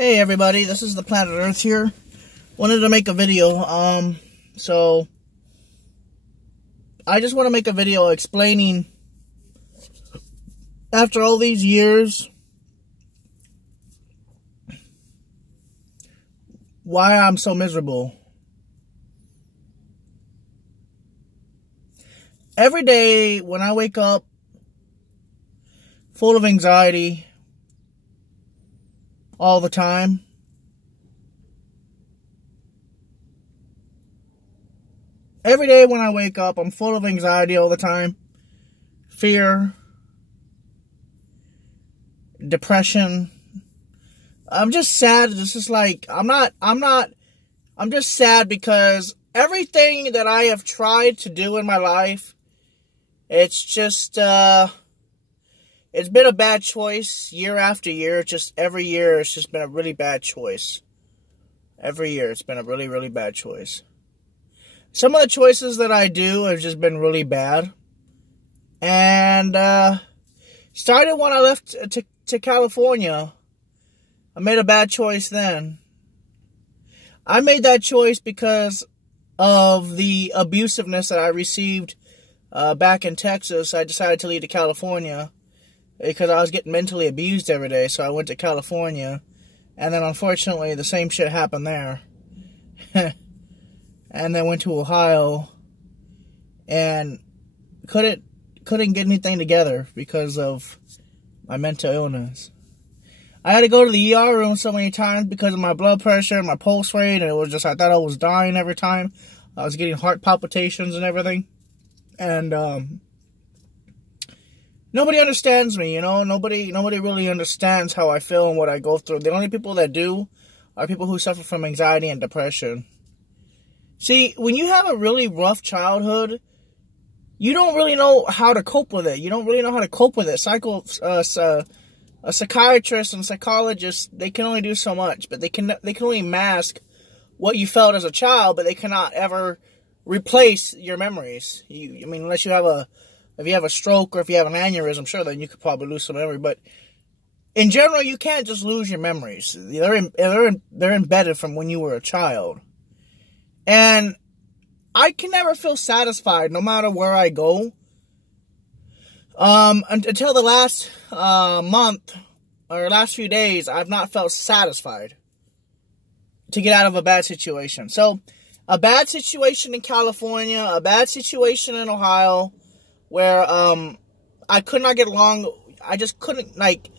Hey everybody, this is the Planet Earth here. Wanted to make a video, so I just want to make a video explaining, after all these years, why I'm so miserable. Every day when I wake up full of anxiety, all the time. Every day when I wake up, I'm full of anxiety all the time. Fear. Depression. I'm just sad. It's just like, I'm just sad because everything that I have tried to do in my life, it's just, it's been a bad choice year after year. Just every year, it's just been a really bad choice. Every year, it's been a really, really bad choice. Some of the choices that I do have just been really bad. And, started when I left to California. I made a bad choice then. I made that choice because of the abusiveness that I received back in Texas. I decided to leave to California because I was getting mentally abused every day, so I went to California, and then unfortunately the same shit happened there. And then went to Ohio, and couldn't get anything together because of my mental illness. I had to go to the ER room so many times because of my blood pressure and my pulse rate, and it was just, I thought I was dying every time. I was getting heart palpitations and everything, and nobody understands me, you know. Nobody really understands how I feel and what I go through. The only people that do are people who suffer from anxiety and depression. See, when you have a really rough childhood, you don't really know how to cope with it. You don't really know how to cope with it. A psychiatrist and psychologist, they can only do so much, but they can only mask what you felt as a child, but they cannot ever replace your memories. I mean, unless you have if you have a stroke or if you have an aneurysm, sure, then you could probably lose some memory. But in general, you can't just lose your memories. They're embedded from when you were a child. And I can never feel satisfied no matter where I go. Until the last month or last few days, I've not felt satisfied to get out of a bad situation. So, a bad situation in California, a bad situation in Ohio, where I could not get along. I just couldn't, like,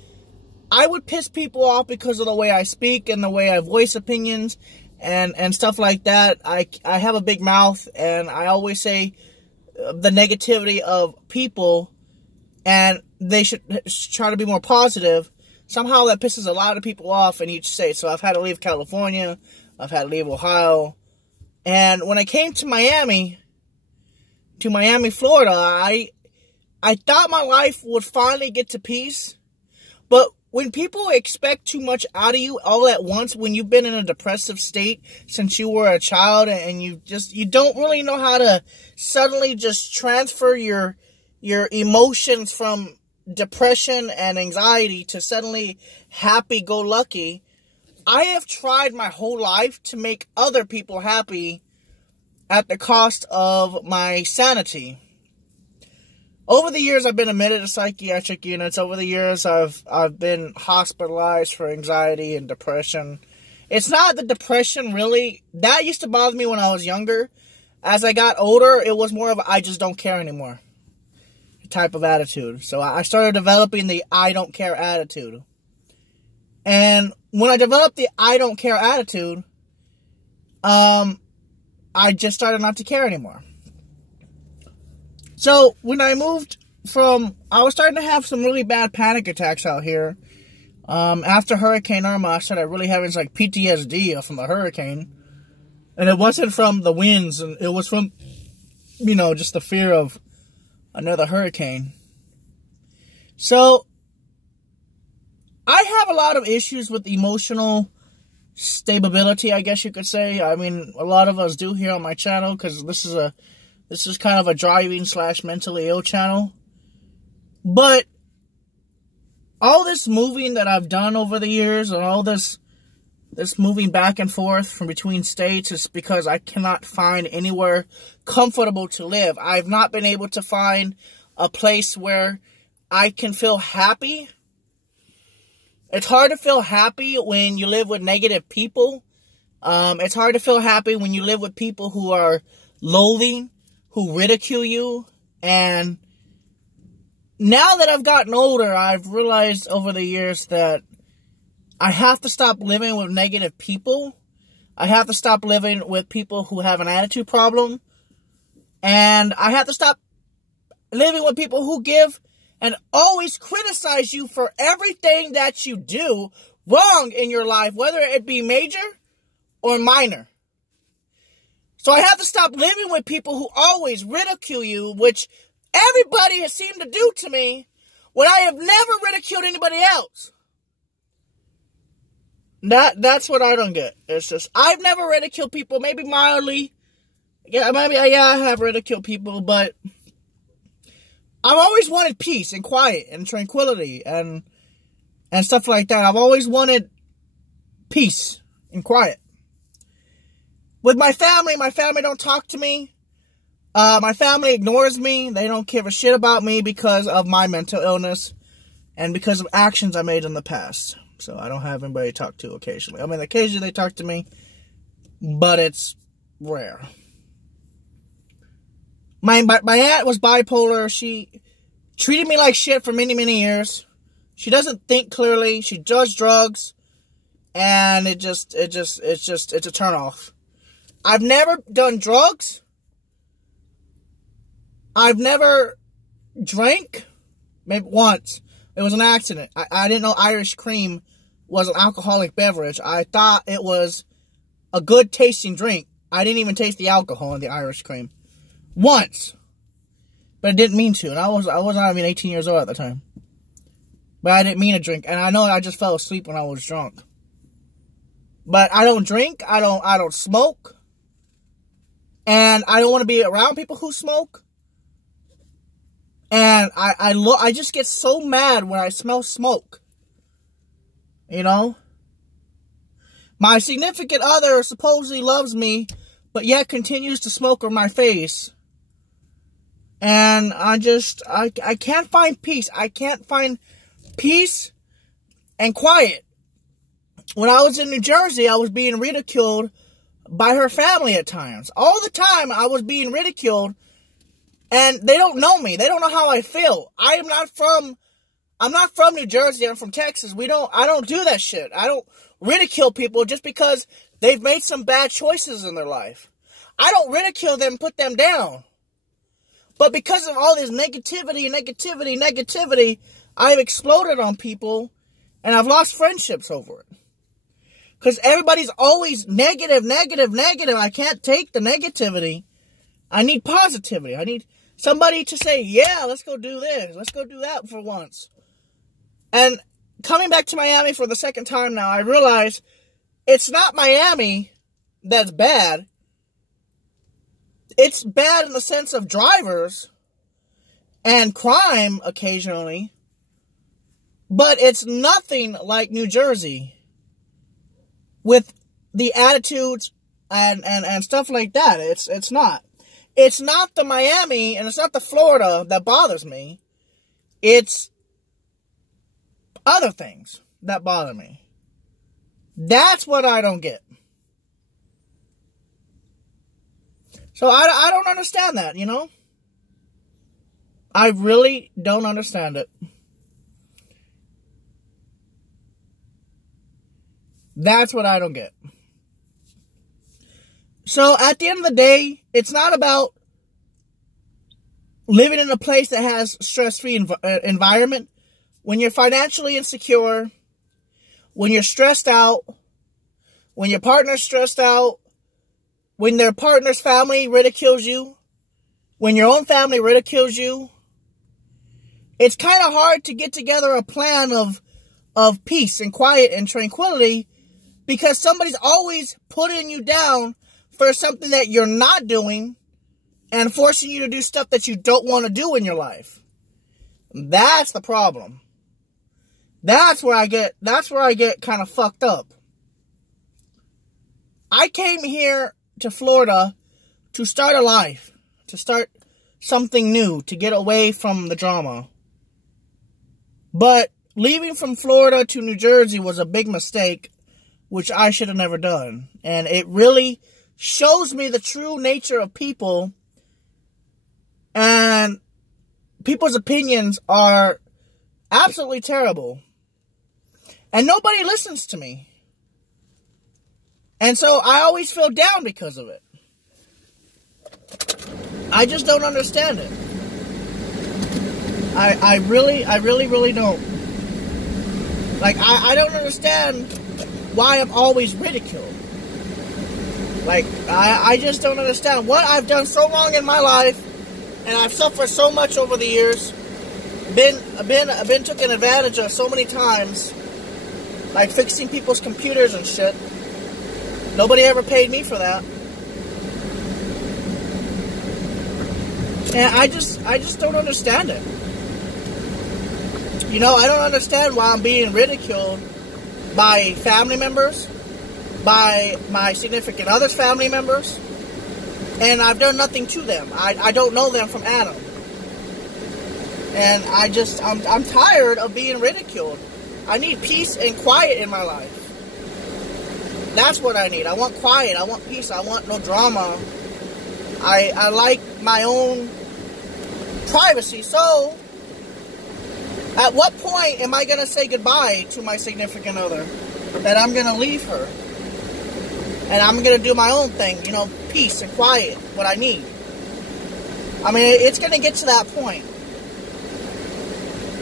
I would piss people off because of the way I speak and the way I voice opinions and stuff like that. I have a big mouth, and I always say the negativity of people, and they should try to be more positive. Somehow that pisses a lot of people off in each state. So I've had to leave California, I've had to leave Ohio, and when I came to Miami, Florida, I thought my life would finally get to peace. But when people expect too much out of you all at once, when you've been in a depressive state since you were a child, and you don't really know how to suddenly just transfer your emotions from depression and anxiety to suddenly happy-go-lucky, I have tried my whole life to make other people happy at the cost of my sanity. Over the years, I've been admitted to psychiatric units. Over the years, I've been hospitalized for anxiety and depression. It's not the depression, really. That used to bother me when I was younger. As I got older, it was more of a I just don't care anymore type of attitude. So I started developing the I don't care attitude. And when I developed the I don't care attitude, I just started not to care anymore. So, when I moved I was starting to have some really bad panic attacks out here. After Hurricane Irma, I started really having like PTSD from the hurricane. And it wasn't from the winds, and it was from, just the fear of another hurricane. So, I have a lot of issues with emotional stability, I guess you could say. I mean, a lot of us do here on my channel, because this is kind of a driving / mentally ill channel. But all this moving that I've done over the years, and all this this moving back and forth from between states is because I cannot find anywhere comfortable to live. I've not been able to find a place where I can feel happy. It's hard to feel happy when you live with negative people. It's hard to feel happy when you live with people who are loathing, who ridicule you. And now that I've gotten older, I've realized over the years that I have to stop living with negative people. I have to stop living with people who have an attitude problem. And I have to stop living with people who give and always criticize you for everything that you do wrong in your life, whether it be major or minor. So I have to stop living with people who always ridicule you, which everybody has seemed to do to me when I have never ridiculed anybody else. That's what I don't get. It's just, I've never ridiculed people, maybe mildly. Yeah, I have ridiculed people, but I've always wanted peace and quiet and tranquility and stuff like that. I've always wanted peace and quiet. With my family don't talk to me. My family ignores me. They don't give a shit about me because of my mental illness and because of actions I made in the past. So I don't have anybody to talk to occasionally. I mean, occasionally they talk to me, but it's rare. My aunt was bipolar. She treated me like shit for many, many years. She doesn't think clearly. She does drugs. And it's a turnoff. I've never done drugs. I've never drank. Maybe once. It was an accident. I didn't know Irish cream was an alcoholic beverage. I thought it was a good tasting drink. I didn't even taste the alcohol in the Irish cream. Once. But I didn't mean to. And I wasn't even 18 years old at the time. But I didn't mean to drink. And I know I just fell asleep when I was drunk. But I don't drink. I don't smoke. And I don't want to be around people who smoke. And I just get so mad when I smell smoke. You know? My significant other supposedly loves me, but yet continues to smoke in my face. And I can't find peace. I can't find peace and quiet. When I was in New Jersey, I was being ridiculed by her family at times. All the time I was being ridiculed, and they don't know me. They don't know how I feel. I'm not from New Jersey. I'm from Texas. I don't do that shit. I don't ridicule people just because they've made some bad choices in their life. I don't ridicule them, put them down. But because of all this negativity, I've exploded on people, and I've lost friendships over it. Because everybody's always negative. I can't take the negativity. I need positivity. I need somebody to say, yeah, let's go do this. Let's go do that for once. And coming back to Miami for the second time now, I realize it's not Miami that's bad. It's bad in the sense of drivers and crime occasionally. But it's nothing like New Jersey with the attitudes and stuff like that. It's not. It's not the Miami and it's not the Florida that bothers me. It's other things that bother me. That's what I don't get. So I don't understand that, you know? I really don't understand it. That's what I don't get. So at the end of the day, it's not about living in a place that has stress-free environment. When you're financially insecure, when you're stressed out, when your partner's stressed out, when their partner's family ridicules you, when your own family ridicules you, it's kind of hard to get together a plan of peace and quiet and tranquility because somebody's always putting you down for something that you're not doing and forcing you to do stuff that you don't want to do in your life. That's the problem. That's where I get kind of fucked up. I came here to Florida to start a life, to start something new, to get away from the drama. But leaving from Florida to New Jersey was a big mistake, which I should have never done. And it really shows me the true nature of people. And people's opinions are absolutely terrible. And nobody listens to me. And so I always feel down because of it. I just don't understand it. I really don't. Like, I don't understand why I'm always ridiculed. Like, I just don't understand what I've done so wrong in my life, and I've suffered so much over the years, been taken advantage of so many times, like fixing people's computers and shit. Nobody ever paid me for that. And I just don't understand it. You know, I don't understand why I'm being ridiculed by family members, by my significant other's family members, and I've done nothing to them. I don't know them from Adam. And I'm tired of being ridiculed. I need peace and quiet in my life. That's what I need. I want quiet. I want peace. I want no drama. I like my own privacy. So, at what point am I going to say goodbye to my significant other? That I'm going to leave her. And I'm going to do my own thing. You know, peace and quiet. What I need. I mean, it's going to get to that point.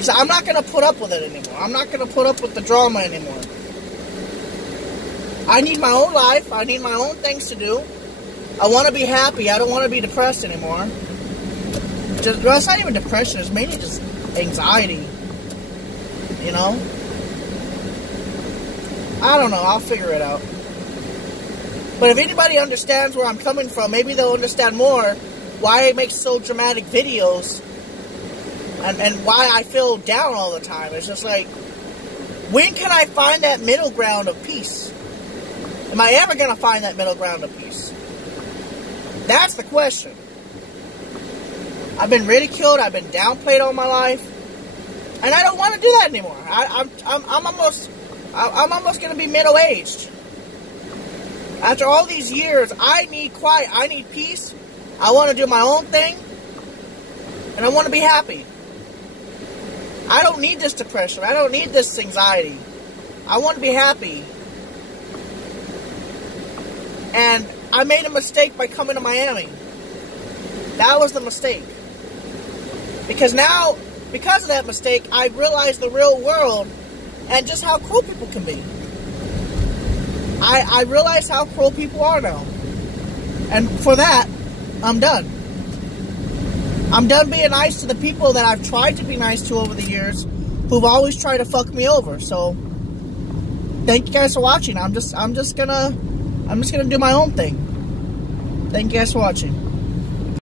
So I'm not going to put up with it anymore. I'm not going to put up with the drama anymore. I need my own life. I need my own things to do. I want to be happy. I don't want to be depressed anymore. Well, it's not even depression. It's mainly just anxiety. You know? I don't know. I'll figure it out. But if anybody understands where I'm coming from, maybe they'll understand more why I make so dramatic videos and why I feel down all the time. It's just like, when can I find that middle ground of peace? Am I ever going to find that middle ground of peace? That's the question. I've been ridiculed. I've been downplayed all my life. And I don't want to do that anymore. I'm almost going to be middle-aged. After all these years, I need quiet. I need peace. I want to do my own thing. And I want to be happy. I don't need this depression. I don't need this anxiety. I want to be happy. And I made a mistake by coming to Miami. That was the mistake. Because now, because of that mistake, I realized the real world and just how cruel people can be. I realize how cruel people are now. And for that, I'm done. I'm done being nice to the people that I've tried to be nice to over the years, who've always tried to fuck me over. So, thank you guys for watching. I'm just gonna do my own thing. Thank you guys for watching.